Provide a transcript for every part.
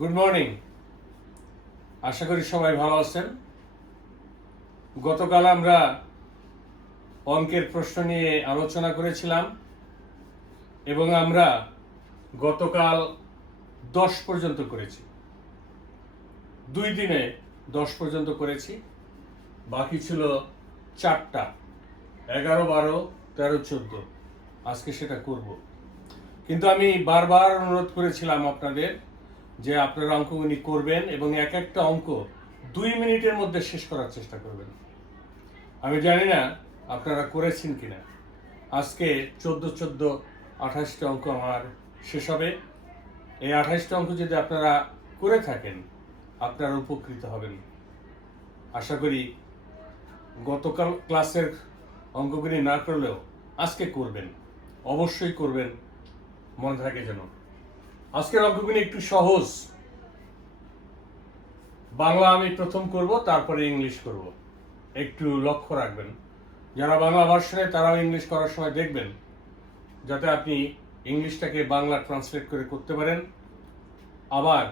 Good morning. আশা করি সবাই ভালো আছেন। গতকাল আমরা অঙ্কের প্রশ্ন নিয়ে আলোচনা করেছিলাম এবং আমরা গতকাল 10 পর্যন্ত করেছি। 2 দিনে 10 পর্যন্ত করেছি, বাকি ছিল 4টা, 11, 12, 13, 14। আজকে সেটা করব, কিন্তু আমি বারবার অনুরোধ করেছিলাম আপনাদের যে আপনারা অঙ্কগুলি করবেন এবং এক একটা অঙ্ক 2 মিনিটের মধ্যে শেষ করার চেষ্টা করবেন। আমি জানি না আপনারা করেছেন কিনা। আজকে 14, 28টা অঙ্ক আমার শেষ হবে। এই 28টা অঙ্ক যদি আপনারা করে থাকেন, আপনারা উপকৃত হবেন। আশা করি গতকাল ক্লাসের অঙ্কগুলি না করলেও আজকে করবেন, অবশ্যই করবেন, মনে থাকে যেন। আজকের অঙ্কগুলি একটু সহজ। বাংলা আমি প্রথম করব, তারপরে ইংলিশ করব। একটু লক্ষ্য রাখবেন, যারা বাংলা ভার্সনে তারাও ইংলিশ করার সময় দেখবেন যাতে আপনি ইংলিশটাকে বাংলা ট্রান্সলেট করে করতে পারেন। আবার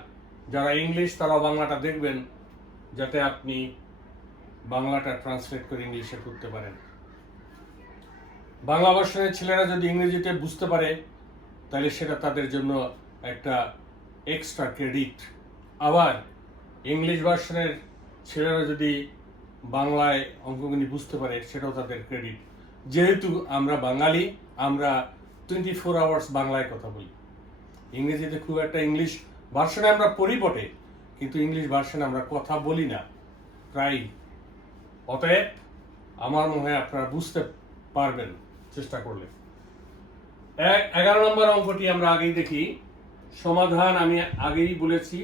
যারা ইংলিশ তারাও বাংলাটা দেখবেন যাতে আপনি বাংলাটা ট্রান্সলেট করে ইংলিশে করতে পারেন। বাংলা ভার্সনের ছেলেরা যদি ইংরেজিতে বুঝতে পারে তাহলে সেটা তাদের জন্য একটা এক্সট্রা ক্রেডিট। আবার ইংলিশ ভার্সনের ছেলেরা যদি বাংলায় অঙ্কগুলি বুঝতে পারে সেটাও তাদের ক্রেডিট। যেহেতু আমরা বাঙালি, আমরা 24 আওয়ার্স বাংলায় কথা বলি। ইংরেজিতে খুব একটা ইংলিশ ভার্সনে আমরা পড়ি বটে, কিন্তু ইংলিশ ভার্সনে আমরা কথা বলি না প্রায়। অতএব আমার মনে হয় আপনারা বুঝতে পারবেন চেষ্টা করলে। 11 নম্বর অঙ্কটি আমরা আগেই দেখি। সমাধান আমি আগেই বলেছি,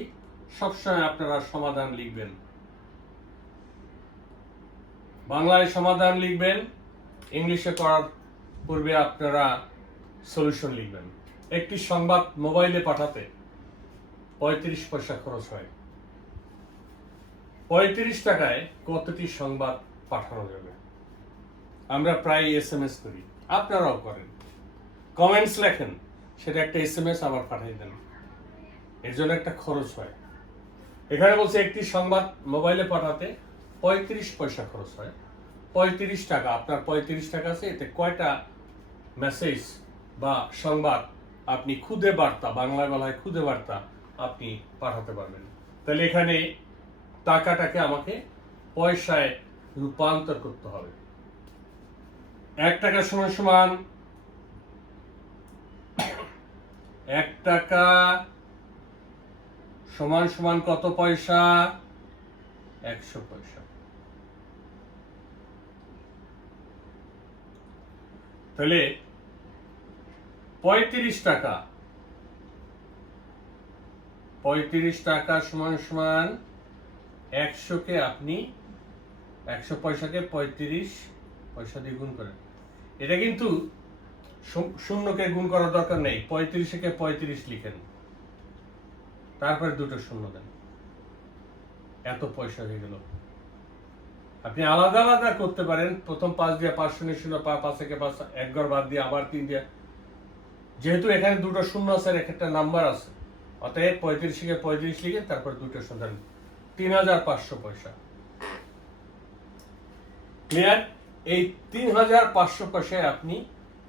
সবসময় আপনারা সমাধান লিখবেন, বাংলায় সমাধান লিখবেন, ইংলিশে করার পূর্বে আপনারা সলিউশন লিখবেন। একটি সংবাদ মোবাইলে পাঠাতে 35 পয়সা খরচ হয়। 35 টাকায় কতটি সংবাদ পাঠানো যাবে? আমরা প্রায় SMS করি, আপনারাও করেন, কমেন্টস লেখেন, সেটা একটা SMS আবার পাঠিয়ে দেন, এর জন্য একটা খরচ হয়। এখানে বলছে একটি সংবাদ মোবাইলে পাঠাতে 35 পয়সা খরচ হয়। 35 টাকা, আপনার 35 টাকা আছে, এতে কয়টা মেসেজ বা সংবাদ আপনি খুদে বার্তা, বাংলায় বলা হয় খুদে বার্তা, আপনি পাঠাতে পারবেন। তাহলে এখানে টাকাটাকে আমাকে পয়সায় রূপান্তর করতে হবে। 1 টাকা সমান সমান 1 টাকা সমান সমান কত পয়সা? 100 পয়সা। তাহলে 35 টাকা, 35 টাকা সমান সমান 100 কে আপনি 100 পয়সাকে 35 পয়সা দিয়ে গুণ করেন। এটা কিন্তু শূন্যকে গুণ করার দরকার নেই, 35-কে 35 লিখেন, তারপরে দুটো শূন্য দেন, এত পয়সা হয়ে গেল। আপনি আলাদা আলাদা করতে পারেন, প্রথম 5 দিয়ে 5 শূন্য শূন্য 5-একে 5, 1 ঘর বাদ দিয়ে আবার 3 দিয়ে। যেহেতু এখানে দুটো শূন্য আছে আর একটা নাম্বার আছে, অতএব 35-কে 35 লিখে তারপর দুটো শূন্য দেন, 3500 পয়সা। ক্লিয়ার? এই 3500 পয়সায় আপনি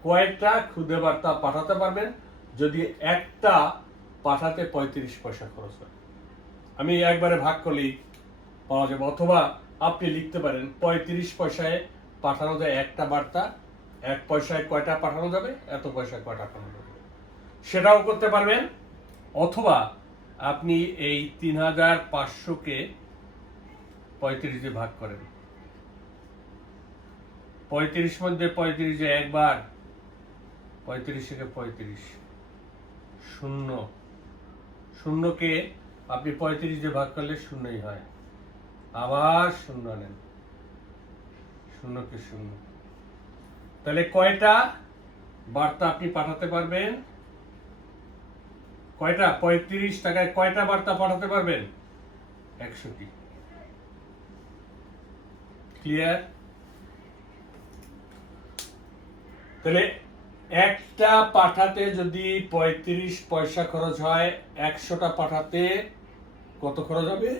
কয়েকটা খুদে বার্তা পাঠাতে পারবেন যদি একটা পাঠাতে 35 পয়সা খরচ হয়? আমি একবারে ভাগ করলেই পাওয়া যাবে। অথবা আপনি লিখতে পারেন 35 পয়সায় পাঠানো যায় একটা বার্তা, 1 পয়সায় কয়টা পাঠানো যাবে, এত পয়সায় কয়টা পাঠানো যাবে, সেটাও করতে পারবেন। অথবা আপনি এই 3500-কে 35 দিয়ে ভাগ করেন। 35 মধ্যে 35 যে একবার, 35-কে 35, শূন্য, শূন্যকে আপনি 35 দিয়ে ভাগ করলে শূন্যই হয়, আবার শূন্য নেন, শূন্যকে শূন্য। তাহলে কয়টা বার্তা আপনি পাঠাতে পারবেন? কয়টা? 35 টাকায় কয়টা বার্তা পাঠাতে পারবেন? 100টি। ক্লিয়ার? তাহলে একটা পাঠাতে যদি 35 পয়সা খরচ হয়, 100টা পাঠাতে কত খরচ হবে?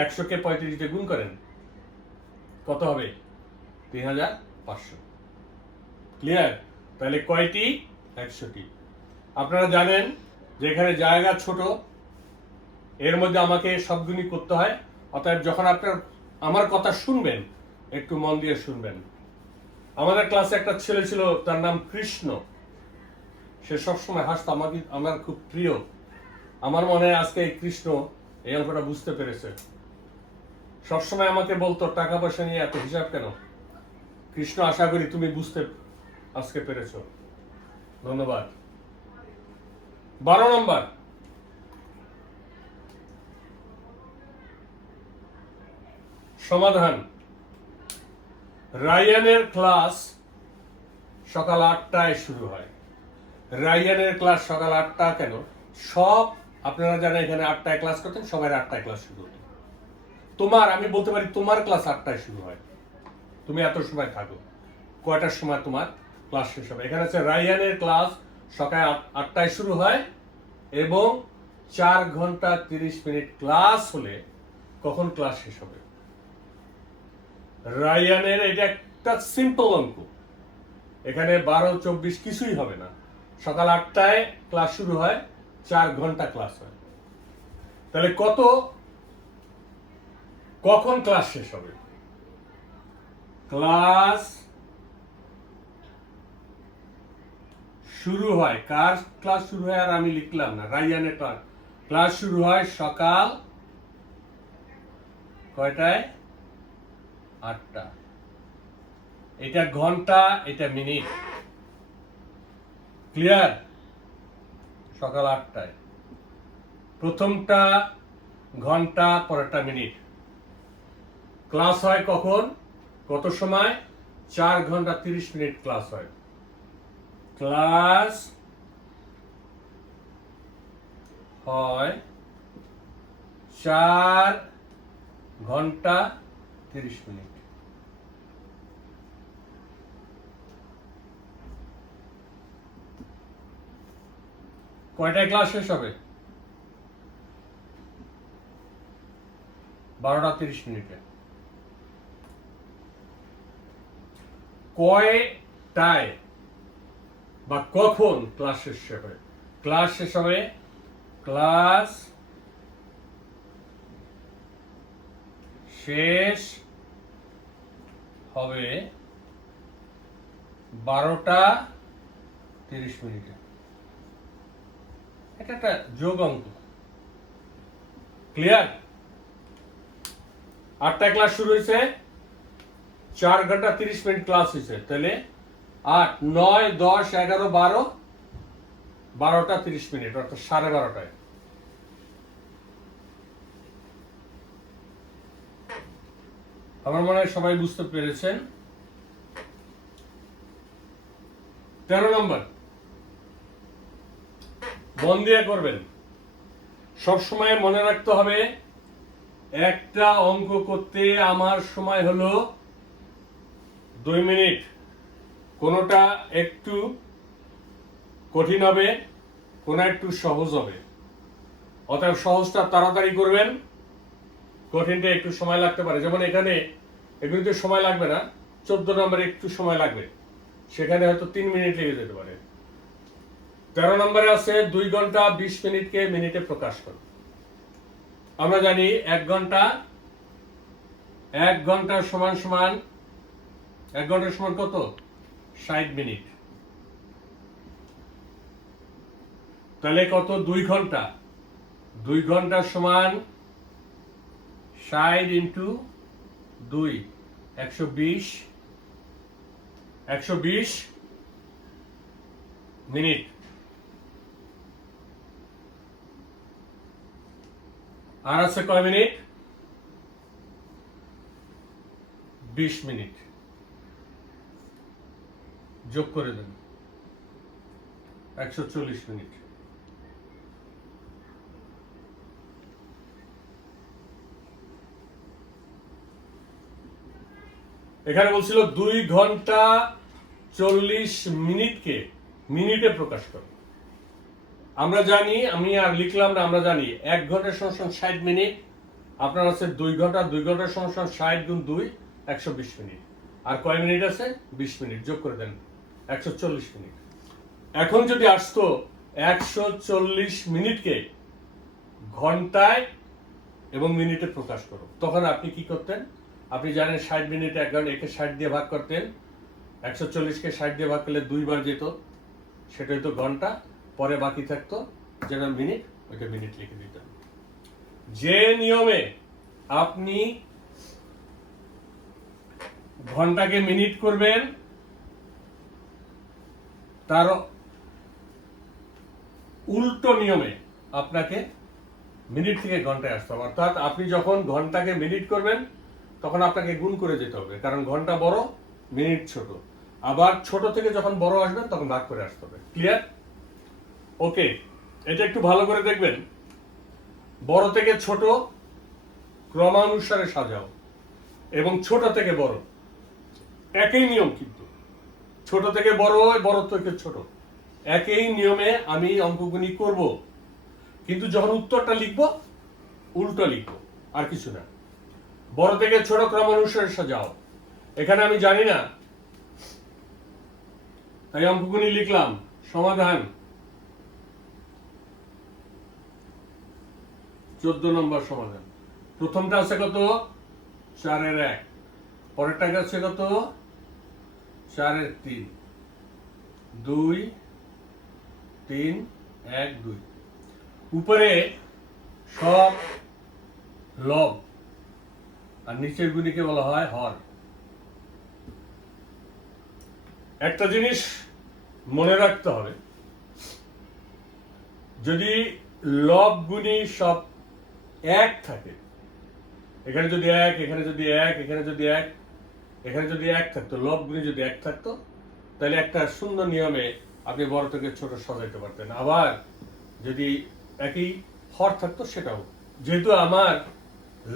100কে 35 দিয়ে গুণ করেন, কত হবে? 3500। ক্লিয়ার? তাহলে কয়টি? 100টি। আপনারা জানেন যে এখানে জায়গা ছোট, এর মধ্যে আমাকে সবগুলি করতে হয়। অতএব যখন আপনার আমার কথা শুনবেন, একটু মন দিয়ে শুনবেন। আমাদের ক্লাসে একটা ছেলে ছিল, তার নাম কৃষ্ণ। সে সবসময় হাসতো, আমার খুব প্রিয়। আমার মনে হয় আজকে এই কৃষ্ণ এই অঙ্কটা বুঝতে পেরেছে। সবসময় আমাকে বলতো, টাকা পয়সা নিয়ে এত হিসাব কেন? কৃষ্ণ, আশা করি তুমি বুঝতে আজকে পেরেছ। ধন্যবাদ। 12 নম্বর, সমাধান। রায়ানের ক্লাস সকাল 8টায় শুরু হয়। রায়ানের ক্লাস সকাল 8টা কেন? সব আপনারা জানেন এখানে 8টায় ক্লাস করতেন, সবাই 8টায় ক্লাস শুরু হতো। আমি বলতে পারি তোমার ক্লাস 8টায় শুরু হয়, তুমি এত সময় থাকো। কয়টার সময় তোমার ক্লাস শেষ হবে? এখানে আছে রায়ানের ক্লাস সকাল 8টায় শুরু হয় এবং 4 ঘন্টা 30 মিনিট ক্লাস হলে কখন ক্লাস শেষ হবে? রায়ানের এটা একটা সিম্পল অঙ্ক। এখানে 12, 24 কিছুই হবে না। সকাল 8টায় ক্লাস শুরু হয়, 4 ঘন্টা ক্লাস হয়। তাহলে কখন ক্লাস শেষ হবে? ক্লাস শুরু হয়, কার ক্লাস শুরু হয় আর আমি লিখলাম না, রায়ানের ক্লাস শুরু হয় সকাল কয়টায়? 8টা। এটা ঘন্টা, এটা মিনিট। ক্লিয়ার? সকাল 8টায় প্রথমটা ঘন্টা, পরেরটা মিনিট। ক্লাস হয় কখন, কত সময়? 4 ঘন্টা 30 মিনিট ক্লাস হয়। ক্লাস হয় 4 ঘন্টা 30 মিনিট। কয়টায় ক্লাস শেষ হবে? 12টা 30 মিনিটে। কয়টায় বা কখন ক্লাস শেষ হবে? ক্লাস শেষ হবে, ক্লাস শেষ হবে 12টা 30 মিনিটে। এটা একটা যোগ অঙ্ক। ক্লিয়ার? 8টায় ক্লাস শুরু হয়েছে, 4 ঘন্টা 30 মিনিট ক্লাস হয়েছে। তাহলে 8, 9, 10, 11, 12, 12টা 30 মিনিট, অর্থাৎ 12:30টায়। আমার মনে হয় সবাই বুঝতে পেরেছেন। 13 নম্বর, মন দিয়ে করবেন। সবসময় মনে রাখতে হবে, একটা অঙ্ক করতে আমার সময় হলো 2 মিনিট। কোনোটা একটু কঠিন হবে, কোন একটু সহজ হবে। অতএব সহজটা তাড়াতাড়ি করবেন, কঠিনটা একটু সময় লাগতে পারে। যেমন এখানে এগুলিতে সময় লাগবে না, 14 নম্বরে একটু সময় লাগবে, সেখানে হয়তো 3 মিনিট লেগে যেতে পারে। 13 নম্বরে আছে 2 ঘন্টা 20 মিনিটকে মিনিটে প্রকাশ করো। আমরা জানি 1 ঘন্টা সমান 1 ঘন্টা সমান কত? 60 মিনিট। তাহলে কত? 2 ঘন্টা। 2 ঘন্টা সমান 60 ইন্টু 2, 120 মিনিট। আর আছে কয় মিনিট? 20 মিনিট। যোগ করে দেন, 140 মিনিট। এখানে বলছিল 2 ঘন্টা 40 মিনিটকে মিনিটে প্রকাশ করো। আমরা জানি, আমি আর লিখলাম না, আমরা জানি 1 ঘন্টা সমান 60 মিনিট, আপনার আছে 2 ঘন্টা, 2 ঘন্টা সমান 60 গুণ 2 120 মিনিট। আর কয় মিনিট আছে? 20 মিনিট, যোগ করে দেন 140 মিনিট। এখন যদি আসতো 140 মিনিটকে ঘন্টায় এবং মিনিটে প্রকাশ করো, তখন আপনি কি করতেন? আপনি জানেন 60 মিনিট 1 ঘন্টা, একে 60 দিয়ে ভাগ করতেন, 140কে 60 দিয়ে ভাগ করলে 2 বার যেত, সেটা হয়তো ঘন্টা, পরে বাকি থাকতো যেটা মিনিট, ওইটা মিনিট লিখে দিতেন। যে নিয়মে আপনি ঘন্টাকে মিনিট করবেন, তার উল্টো নিয়মে আপনাকে মিনিট থেকে ঘন্টায় আসতে হবে। অর্থাৎ আপনি যখন ঘন্টাকে মিনিট করবেন, তখন আপনাকে গুণ করে যেতে হবে, কারণ ঘন্টা বড়, মিনিট ছোট। আবার ছোট থেকে যখন বড় আসবেন, তখন ভাগ করে আসতে হবে। ক্লিয়ার? ওকে, এটা একটু ভালো করে দেখবেন। বড় থেকে ছোট ক্রমানুসারে সাজাও, এবং ছোট থেকে বড় একই নিয়ম, কিন্তু ছোট থেকে বড়, বড় থেকে ছোট, একই নিয়মে আমি অঙ্কগুলি করব, কিন্তু যখন উত্তরটা লিখব উল্টো লিখব, আর কিছু না। বড় থেকে ছোট ক্রমানুসারে সাজাও। এখানে আমি জানি না, তাই অঙ্কগুলি লিখলাম। সমাধান 14 নম্বর সমাধান। প্রথমটা আছে কত? 4/1। পরেরটা আছে কত? 4/3। 2 3 1 2। উপরে সব লব, আর নিচের গুণিকে বলা হয় হর। একটা জিনিস মনে রাখতে হবে, যদি লব গুণী সব এক থাকে, এখানে যদি 1, এখানে যদি 1, এখানে যদি 1, এখানে যদি 1 থাকতো, লব গুণী যদি 1 থাকতো, তাহলে একটা সুন্দর নিয়মে আপনি বড় থেকে ছোট সাজাইতে পারতেন। আবার যদি একই হর থাকতো, সেটাও। যেহেতু আমার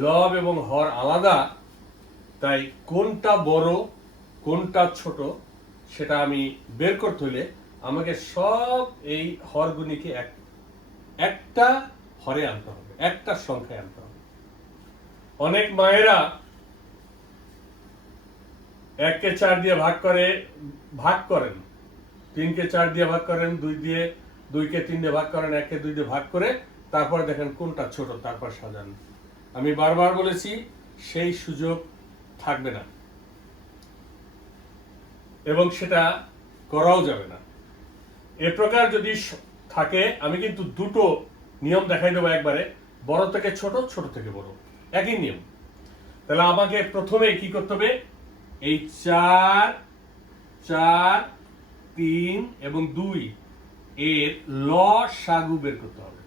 লব এবং হর আলাদা, তাই কোনটা বড় কোনটা ছোট সেটা আমি বের করতে হলে আমাকে সব এই হরগুলিকে একটা হরে আনতে হবে, একটা সংখ্যায় আনতে হবে। অনেক মায়েরা 1কে 4 দিয়ে ভাগ করেন, 3কে 4 দিয়ে ভাগ করেন, 2কে 3 দিয়ে ভাগ করেন, 1কে 2 দিয়ে ভাগ করে তারপরে দেখেন কোনটা ছোট, তারপর সাজান। আমি বারবার বলেছি, সেই সুযোগ থাকবে না, এবং সেটা করাও যাবে না। এ প্রকার যদি থাকে, আমি কিন্তু দুটো নিয়ম দেখাই দেবো একবারে, বড় থেকে ছোট, ছোট থেকে বড়, একই নিয়ম। তাহলে আমাকে প্রথমে কি করতে হবে? এই 4 4 3 এবং 2 এর লসাগু বের করতে হবে।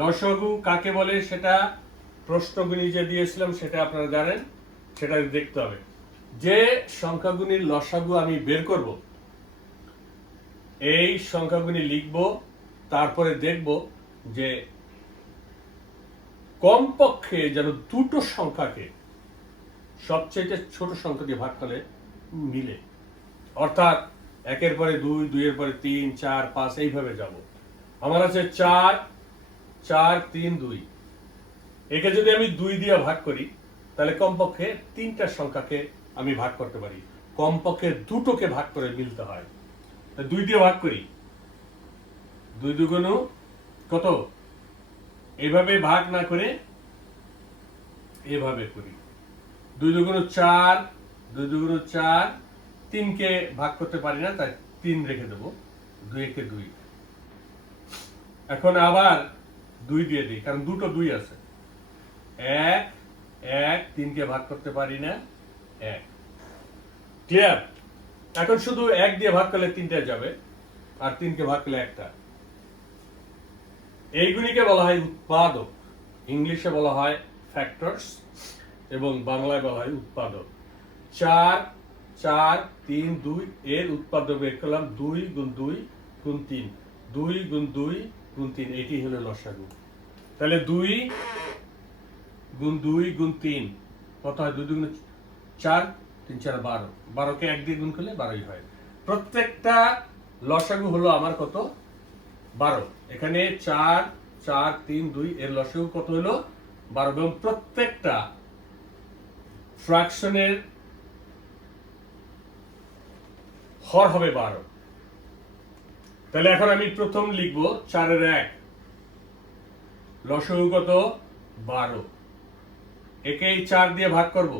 লসাগু কাকে বলে সেটা প্রশ্নগুলি যে দিয়েছিলাম, সেটা আপনারা জানেন, সেটা দেখতে হবে। যে সংখ্যাগুলির লসাগু আমি বের করব, এই সংখ্যাগুলি লিখব, তারপরে দেখব যে কমপক্ষে যেন দুটো সংখ্যাকে সবচেয়ে ছোট সংখ্যা দিয়ে ভাগ করলে মিলে। অর্থাৎ 1-এর পরে 2, 2-এর পরে 3, 4, 5 এইভাবে যাব। আমার আছে 4 4 3 2। একে যদি আমি 2 দিয়ে ভাগ করি, তাহলে কমপক্ষে 3টা সংখ্যাকে আমি ভাগ করতে পারি। কমপক্ষে দুটোকে ভাগ করে মিলতে হয়। 2 দিয়ে ভাগ করি, 2 2 কত? এইভাবে ভাগ না করে এভাবে করি। 2 2 4, 2 2 4, 3কে ভাগ করতে পারি না, তাই 3 রেখে দেব, 2 একে 2। এখন আবার 2 দিয়ে দিই, কারণ দুটো 2 আছে। 1 1, 3কে ভাগ করতে পারি না, 1। ক্লিয়ার? এখন শুধু 1 দিয়ে ভাগ করলে 3টা যাবে, আর 3কে ভাগ করলে 1টা। এইগুলিকে বলা হয় উৎপাদক, ইংলিশে বলা হয় ফ্যাক্টরস, এবং বাংলায় বলা হয় উৎপাদক। 4 4 3 2 এর উৎপাদক বের করলাম 2 গুণ 2 গুণ 3, 2 গুণ 2 গুণ 3, এটি হলো লসাগু। তাহলে 2 গুণ 2 গুণ 3 কত হয়? 2 গুণ 4, 3 4 12, 12কে 1 দিয়ে গুণ করলে 12ই হয়। প্রত্যেকটা লসাগু হলো আমার কত? 12। এখানে 4 4 3 2 এর লসাগু কত হলো? 12। এবং প্রত্যেকটা ফ্র্যাকশনের হর হবে 12। তাহলে এখন আমি প্রথম লিখব 4 এর 1, লসাগু কত? 12। একে এই 4 দিয়ে ভাগ করব,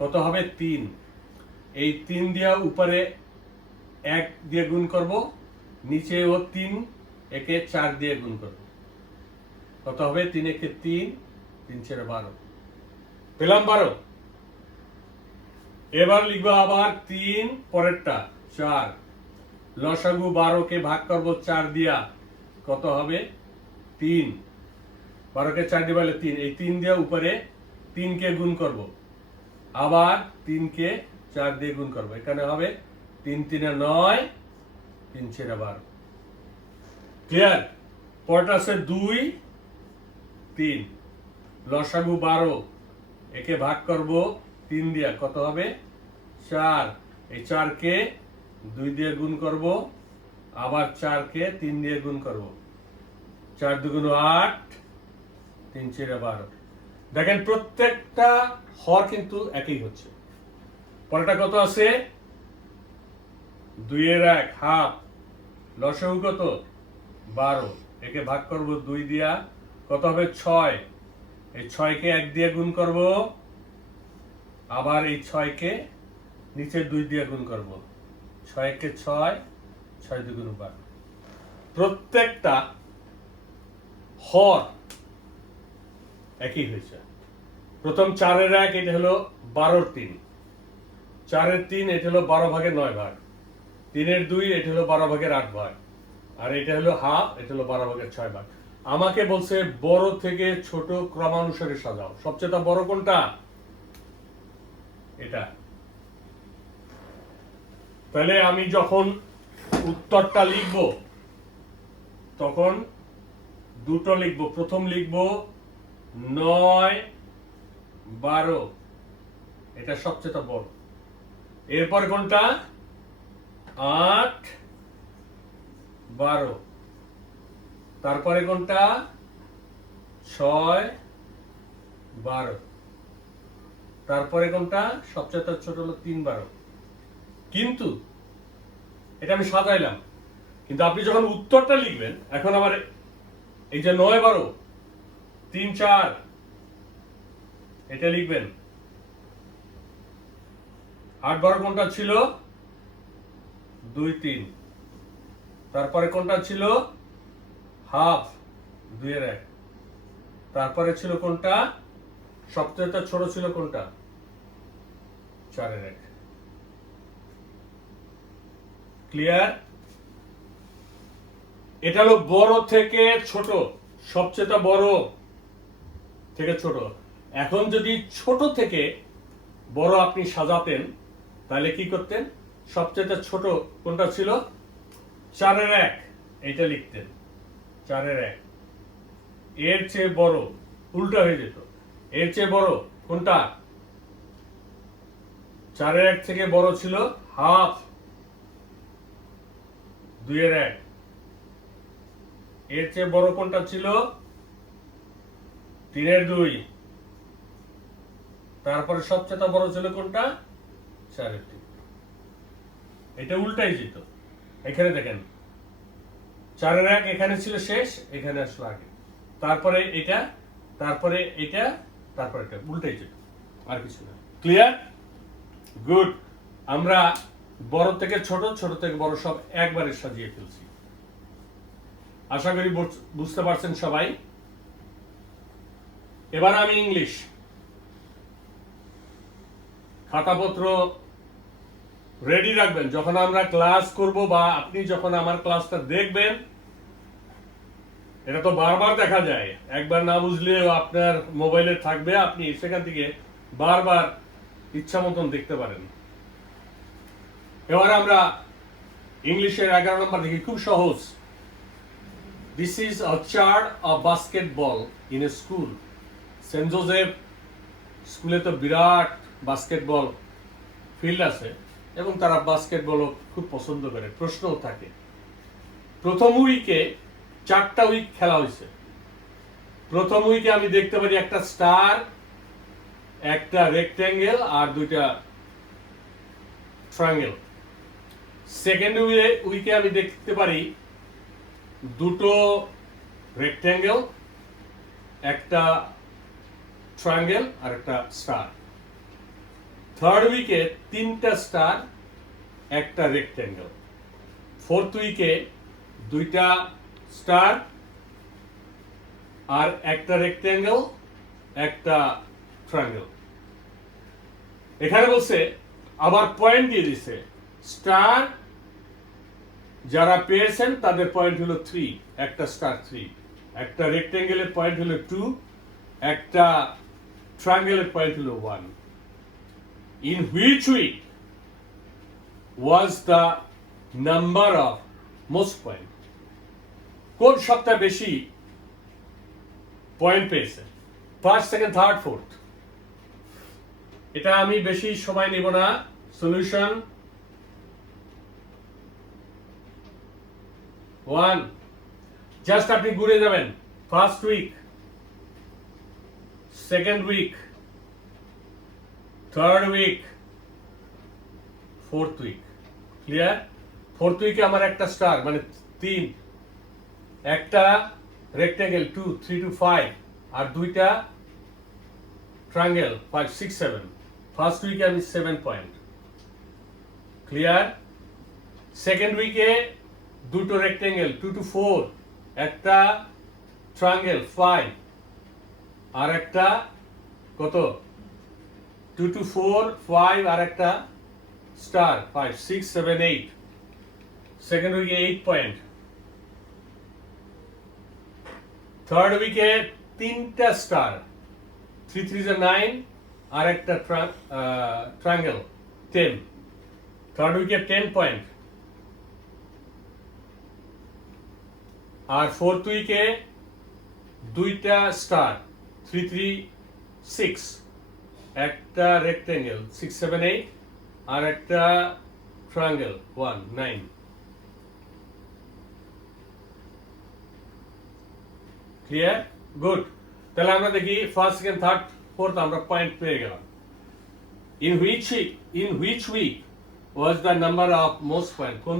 কত হবে? 3। এই 3 দিয়ে উপরে 1 দিয়ে গুণ করব, নিচেও 3, একে 4 দিয়ে গুণ করব, কত হবে? 3 একে 3, 3 4 12। পেলাম 12। এবার লিখবো আবার 3 পরেরটা 4, লসাগু 12 কে ভাগ করব 4 দিয়া, কত হবে? 3। 12 কে 4 দিয়ে বলে 3, এই 3 দিয়ে উপরে 3 কে গুণ করব, আবার 3 কে 4 দিয়ে গুণ করব, এখানে হবে 3 3 9, 3 4 12। ক্লিয়ার? পরেরটা আছে 2 3, লসাগু 12, একে ভাগ করব 3 দিয়া, কত হবে? 4। এই 4 কে 2 দিয়ে গুণ করব, আবার 4 কে 3 দিয়ে গুণ করব, 4 2 8, 3 4 12। দেখেন প্রত্যেকটা হর কিন্তু একই হচ্ছে। পরেরটা কত আছে? 2 এর 1 হাফ, লসাগু কত? 12, একে ভাগ করব 2 দিয়া, কত হবে? 6। এই 6 কে 1 দিয়ে গুণ করব, আবার এই 6 কে নিচে 2 দিয়ে গুণ করব, 6 কে 6, 6 2 12। প্রত্যেকটা হর একই হয়েছে। প্রথম 4 এর 1, এটা হলো 12 এর 3, 4 এর 3, এটা হলো 12 ভাগের 9 ভাগ, 3 এর 2, এটা হলো 12 ভাগের 8 ভাগ, আর এটা হলো হাফ, এটা হলো 12 ভাগের 6 ভাগ। আমাকে বলছে বড় থেকে ছোট ক্রমানুসারে সাজাও। সবচেয়ে বড় কোনটা? এটা। তাহলে আমি যখন উত্তরটা লিখব তখন দুটো লিখব। প্রথম লিখব 9 12, এটা সবচেয়ে বড়। এরপরে কোনটা? 8 12। তারপরে কোনটা? 6 12। তারপরে কোনটা? সবচেয়ে ছোট হলো 3 12। কিন্তু এটা আমি সাজাইলাম, কিন্তু আপনি যখন উত্তরটা লিখবেন, এখন আমার এই যে 9 12 3 4, এটা লিখবেন। 8 12 কোনটা ছিল? 2 3। তারপরে কোনটা ছিল? হাফ, 2 এর 1। তারপরে ছিল কোনটা? সবচেয়ে ছোট ছিল কোনটা? 4 এর 1। ক্লিয়ার? এটা হলো বড় থেকে ছোট, সবচেয়ে বড় থেকে ছোট। এখন যদি ছোট থেকে বড় আপনি সাজাতেন, তাহলে কি করতেন? সবচেয়ে ছোট কোনটা ছিল? 4 এর 1, এটা লিখতেন 4 এর 1। এর চেয়ে বড় উল্টা হয়ে যেত। এর চেয়ে বড় কোনটা? 4 এর 1 থেকে বড় ছিল হাফ, 2 এর 1। এর চেয়ে বড় কোনটা ছিল? 3 এর 2। তারপরে সবচেয়ে বড় ছিল কোনটা? 4 এর 3। এটা উল্টাই যেত। এখানে দেখেন 4 এর 1 এখানে ছিল শেষ, এখানে আসলো আগে, তারপরে এটা, তারপরে এটা, তারপরে এটা, উল্টাই যেত, আর কিছু না। ক্লিয়ার? গুড। আমরা বড় থেকে ছোট, ছোট থেকে বড় সব একবারে সাজিয়ে ফেলছি। আশা করি বুঝতে পারছেন সবাই। এবার আমি ইংলিশ। খাতাপত্র রেডি রাখবেন। যখন আমরা ক্লাস করব বা আপনি যখন আমার ক্লাসটা দেখবেন, এটা তো বারবার দেখা যায়, একবার না বুঝলেও আপনার মোবাইলে থাকবে, আপনি সেখান থেকে বারবার ইচ্ছা মতন দেখতে পারেন। এবার আমরা ইংলিশের 11 নম্বর দেখি, খুব সহজ। This is a chart of basketball in a school. Saint Joseph স্কুলে তো বিরাট বাস্কেটবল ফিল্ড আছে। এবং তারা বাস্কেটবলও খুব পছন্দ করে, প্রশ্নও থাকে। প্রথম উইকে 4টা উইক খেলা হয়েছে। প্রথম উইকে আমি দেখতে পারি একটা স্টার, একটা রেক্ট্যাঙ্গেল আর 2টা ট্রায়াঙ্গেল। সেকেন্ড উইকে আমি দেখতে পারি 2টো রেক্ট্যাঙ্গেল, একটা ট্রায়াঙ্গেল আর একটা স্টার। থার্ড উইকে 3টা স্টার, একটা রেক্ট্যাঙ্গেল। ফোর্থ উইকে 2টা স্টার আর একটা রেক্ট্যাঙ্গেল, একটা ট্রায়াঙ্গেল। এখানে বলছে আবার পয়েন্ট দিয়ে দিছে, স্টার যারা পেয়েছেন তাদের পয়েন্ট হলো 3, একটা স্টার 3, একটা রেক্ট্যাঙ্গেলের পয়েন্ট হলো 2, একটা ট্রায়াঙ্গেলের পয়েন্ট হলো 1। In which week was the number of most point? কোন সপ্তাহে বেশি পয়েন্ট পেয়েছে? First, second, third, fourth. এটা আমি বেশি সময় নেব না। সলিউশন 1, জাস্ট আপনি ঘুরে যাবেন। First week, second week, third week, fourth week. Clear? Fourth উইকে আমার একটা স্টার মানে 3, একটা রেক্ট্যাঙ্গেল 2, 3 to 5 আর 2টা ট্রায়াঙ্গেল 5, 6, 7। ফার্স্ট উইকে আমি 7 পয়েন্ট। ক্লিয়ার? সেকেন্ড উইকে 2টো রেক্ট্যাঙ্গেল 2 to 4, একটা ট্রায়াঙ্গেল 5 আর একটা কত 2 to 4, 5 আর একটা স্টার 5, 6, 7, 8। সেকেন্ড উইকে 8 পয়েন্ট। থার্ড উইকে 3টা স্টার 3, 3 is 9 আর একটা ট্রায়াঙ্গেল 10। থার্ড উইকে 10 পয়েন্ট। আর ফোর্থ উইকে 2টা স্টার 3, 3, 6, একটা রেক্ট্যাঙ্গেল 6, 7, 8 আর একটা ট্রায়াঙ্গেল 1, 9। ক্লিয়ার? গুড। তাহলে আমরা দেখি ফার্স্ট, সেকেন্ড, থার্ড, ফোর্থ আমরা পয়েন্ট পেয়ে গেলাম। In which week was the number of most point? কোন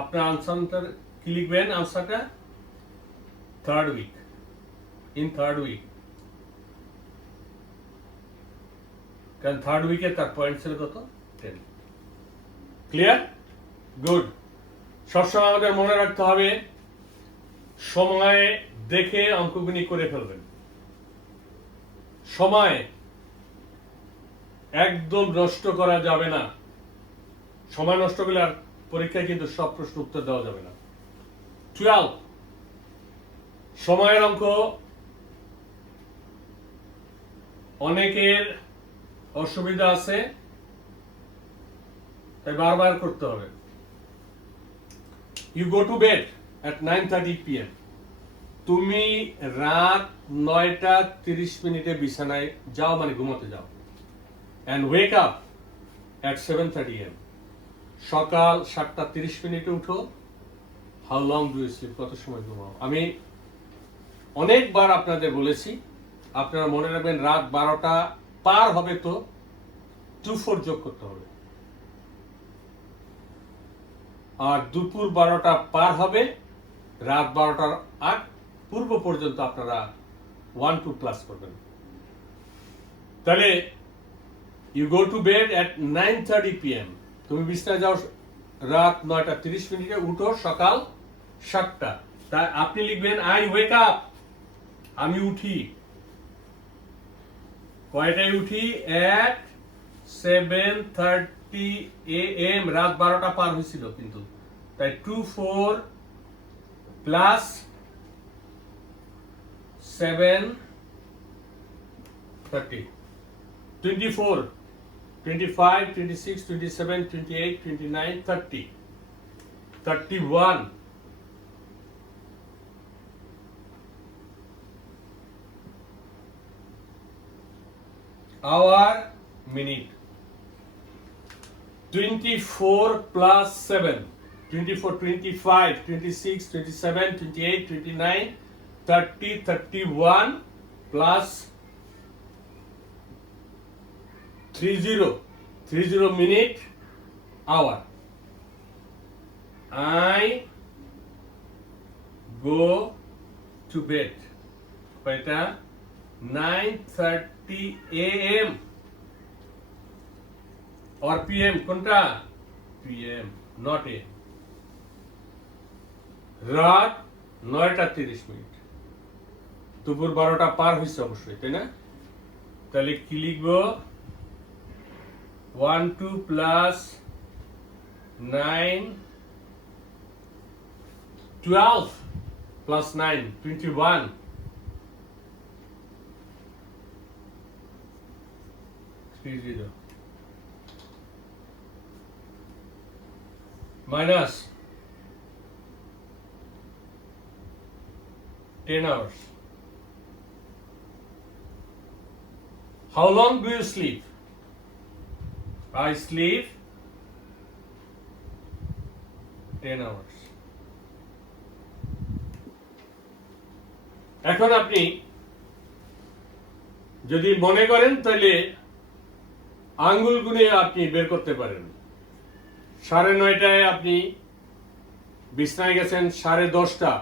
আপনার আনসারটা কি লিখবেন? আনসারটা third week. In third week, কারণ থার্ড উইকে তার পয়েন্ট ছিল কত? 10। ক্লিয়ার? গুড। সবসময় আমাদের মনে রাখতে হবে সময় দেখে অঙ্কগুলি করে ফেলবেন। সময় একদম নষ্ট করা যাবে না। সময় নষ্ট করলে আর পরীক্ষায় কিন্তু সব প্রশ্ন উত্তর দেওয়া যাবে না। 12 সময়ের অঙ্ক অনেকের অসুবিধা আছে, তাই বারবার করতে হবে। You go to bed at 9:30 PM. তুমি রাত 9টা 30 মিনিটে বিছানায় যাও, মানে ঘুমাতে যাও। and wake up at 7:30 AM. সকাল 7টা 30 মিনিটে উঠো। how long do you sleep? কত সময় ঘুমাও? আমি অনেকবার আপনাদের বলেছি, আপনারা মনে রাখবেন রাত 12টা পার হবে তো 2-4 যোগ করতে হবে, আর দুপুর 12টা পার হবে রাত 12টার আগ পূর্ব পর্যন্ত আপনারা 1-2 প্লাস করবেন। তাহলে you go to bed at 9:30 PM. তুমি বিছানায় যাও রাত 9টা 30 মিনিটে, উঠো সকাল 7টা। তাই আপনি লিখবেন আই ওয়েক আপ, আমি উঠি। কয়টায় উঠি? at 7:30 AM। রাত 12টা পার হয়েছিল কিন্তু, তাই 2-4 plus 7:30, 24, 25, 26, 27, 28, 29, 30, 31, hour, minute, 24 plus 7, 24, 25, 26, 27, 28, 29, 30, 31 plus 30 minute hour. I go to bed. কয়টা? 9:30 AM or PM কোনটা? PM, not AM. রাত 9:30। দুপুর 12টা পার হয়েছে অবশ্যই, তাই না? তাহলে কি লিখবো? 12 plus 9, 12 plus 9, 21. Minus 10 hours. How long do you sleep? I sleep 10 hours. এখন আপনি যদি মনে করেন তাহলে আঙ্গুল গুনে আপনি বের করতে পারেন। 9:30টায় আপনি বিছনায় গেছেন, 10:30,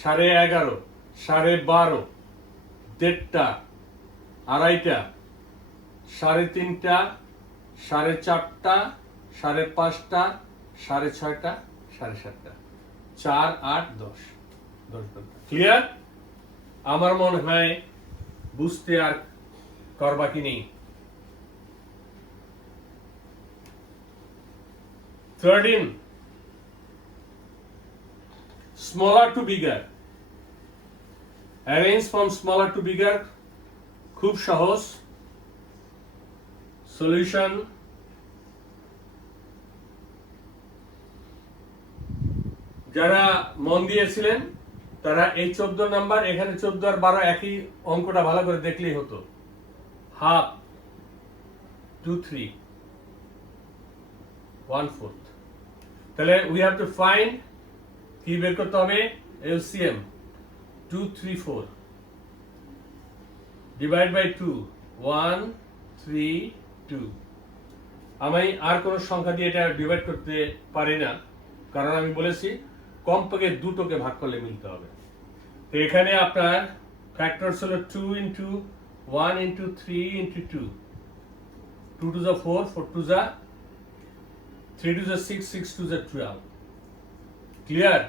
11:30, 12:30, 1:30, 2:30, 3:30, 4:30, 5:30, 6:30, 7:30, 4, 8, 10 ঘন্টা। ক্লিয়ার? আমার মনে হয় বুঝতে আর করবা কি নেই। 13, smaller to bigger. Arrange from smaller to bigger. খুব সহজ। সলিউশন যারা মন দিয়েছিলেন তারা এই 14 নাম্বার, এখানে 14 আর 12 একই অঙ্কটা ভালো করে দেখলেই হতো। হাফ, 2, 3, 1/4। তাহলে উই হ্যাভ টু ফাইন্ড, কি বের করতে হবে? LCM 2, 3, 4 divide by 2, 1, 3, 2। আমি আর কোন সংখ্যা দিয়ে এটা ডিভাইড করতে পারি না, কারণ আমি বলেছি কমপক্ষে দুটোকে ভাগ করলে মিলতে হবে। তো এখানে আপনার ফ্যাক্টরস হলো 2 into 1 into 3 into 2, 2 to the 4, 4 to the 3 to the 6, 6 to the 12। Clear?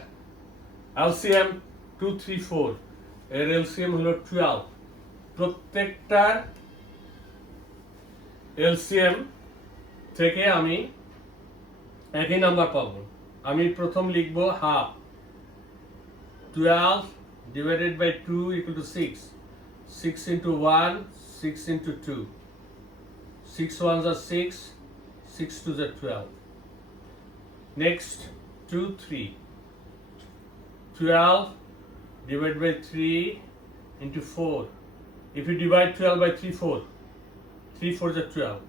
LCM 2, 3, 4, এর এলসিএম হলো 12। প্রত্যেকটার এলসিএম থেকে আমি একই নাম্বার পাবো। আমি প্রথম লিখব half, 12 divided by 2 equal to 6, 6 into 1, 6 into 2, 6 ones are 6, 6 to the 12. Next 2, 3, 12 divided by 3 into 4. If you divide 12 by 3, 4, 3 4 is 12,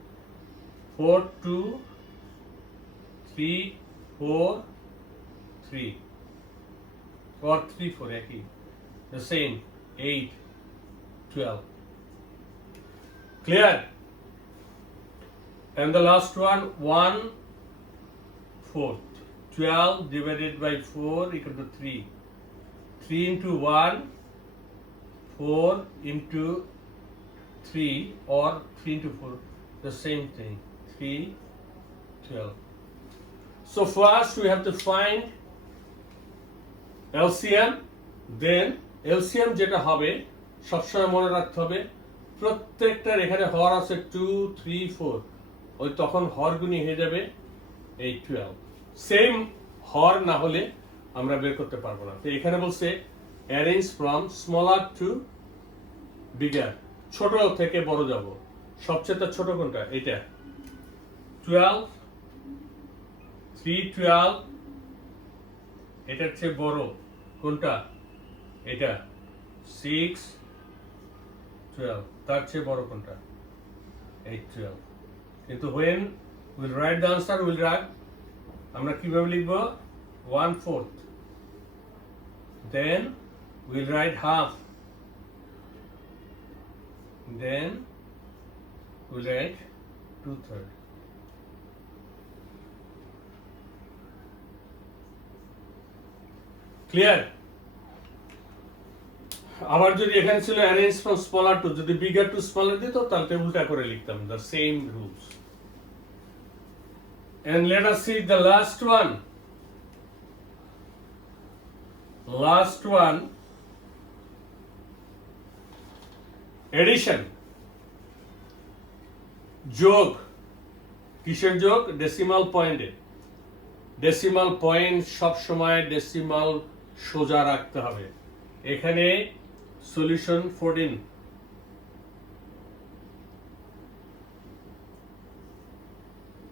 4, 2, 3, 4, 3, or 3, 4 একই, the same, 8, 12. Clear? And the last one, 1/4, 12 divided by 4 equal to 3, 3 into 1, 4 into 3, or 3 into 4, the same thing, 3, 12. So first we have to find LCM, then LCM যেটা হবে সবসময় মনে রাখতে হবে প্রত্যেকটার এখানে হর আছে 2, 3, 4, ওই তখন হর গুণী হয়ে যাবে এই 12। সেম হর না হলে আমরা বের করতে পারবো না। তো এখানে বলছে arrange from smaller to bigger, ছোট থেকে বড় যাব। সবচেয়ে ছোট কোনটা? এটা 12, 3, 12। এটার চেয়ে বড় কোনটা? এটা 6, 12। তার চেয়ে বড় কোনটা? 8, 12। কিন্তু when will write the answer, will write, আমরা কিভাবে লিখবো 1/4, then will write half, then will write 2/3. Clear? আবার যদি এখানে ছিল অ্যারেঞ্জ ফ্রম স্মলার টু, যদি বিগার টু স্মলার দিত তাহলে উল্টা করে লিখতাম, the same rules. And let us see the last one. Last one, addition. যোগ, কিসের যোগ? ডেসিমাল পয়েন্টে. ডেসিমাল পয়েন্ট সব সময় ডেসিমাল সোজা রাখতে হবে. এখানে solution 14,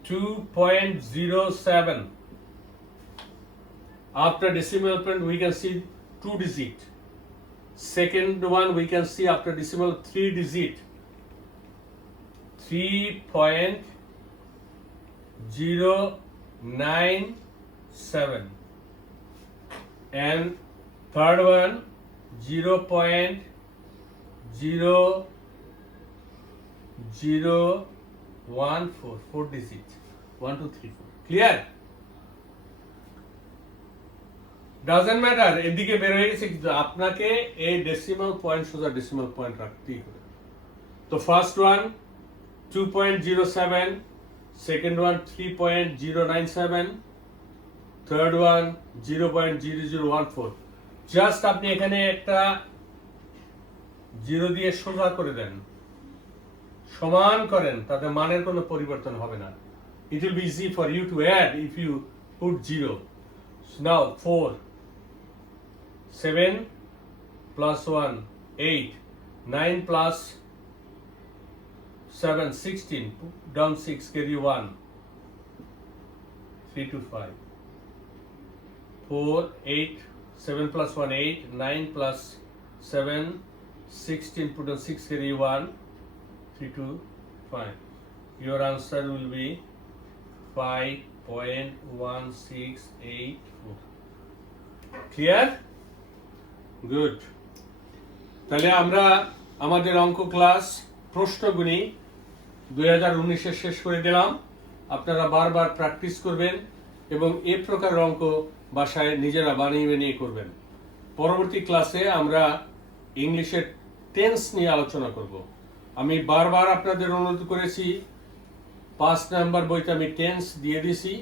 2.07. After decimal point we can see 2 digit. Second one we can see after decimal 3 digit. 3.097. And third one 0.0014, 4 digit. 1 2 3 4. Clear? Doesn't matter এদিকে বের হয়ে গেছে, কিন্তু আপনাকে এই ডেসিমাল পয়েন্ট সোজা ডেসিমাল পয়েন্ট রাখতেই হবে. তো first one 2.07, second one 3.097, third one 0.0014. Just আপনি এখানে একটা জিরো দিয়ে সোজা করে দেন, সমান করেন, তাতে মানের কোনো পরিবর্তন হবে না. It will be easy for you to add if you put 0. So now 4, 7 plus 1, 8, 9 plus 7, 16, down 6, carry 1, 3 to 5, 4, 8, 7 plus 1, 8, 9 plus 7, 16, put on 6, carry 1, 3 to 5. Your answer will be 5.1684. Clear? Good. তাহলে আমরা আমাদের অঙ্ক ক্লাস প্রশ্নগুলি 2019-এ শেষ করে দিলাম. আপনারা বারবার প্র্যাকটিস করবেন এবং এই প্রকার অঙ্ক বাসায় নিজেরা বানিয়ে করবেন. পরবর্তী ক্লাসে আমরা ইংলিশের টেন্স নিয়ে আলোচনা করব. আমি বারবার আপনাদের অনুরোধ করেছি, 5 নাম্বার বইতে আমি টেন্স দিয়ে দিছি.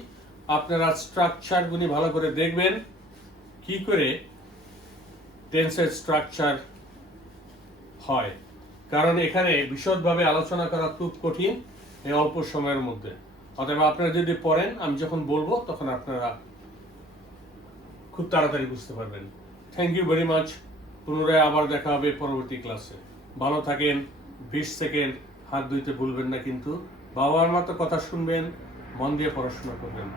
আপনারা স্ট্রাকচারগুলি ভালো করে দেখবেন, কি করে টেন্সের স্ট্রাকচার হয়, কারণ এখানে বিশদভাবে আলোচনা করা খুব কঠিন এই অল্প সময়ের মধ্যে. অতএব আপনারা যদি পড়েন, আমি যখন বলবো তখন আপনারা খুব তাড়াতাড়ি বুঝতে পারবেন. Thank you very much. পুনরায় আবার দেখা হবে পরবর্তী ক্লাসে. ভালো থাকেন. 20 সেকেন্ড হাত ধুইতে ভুলবেন না, কিন্তু বাবার মতো কথা শুনবেন, মন দিয়ে পড়াশোনা করবেন.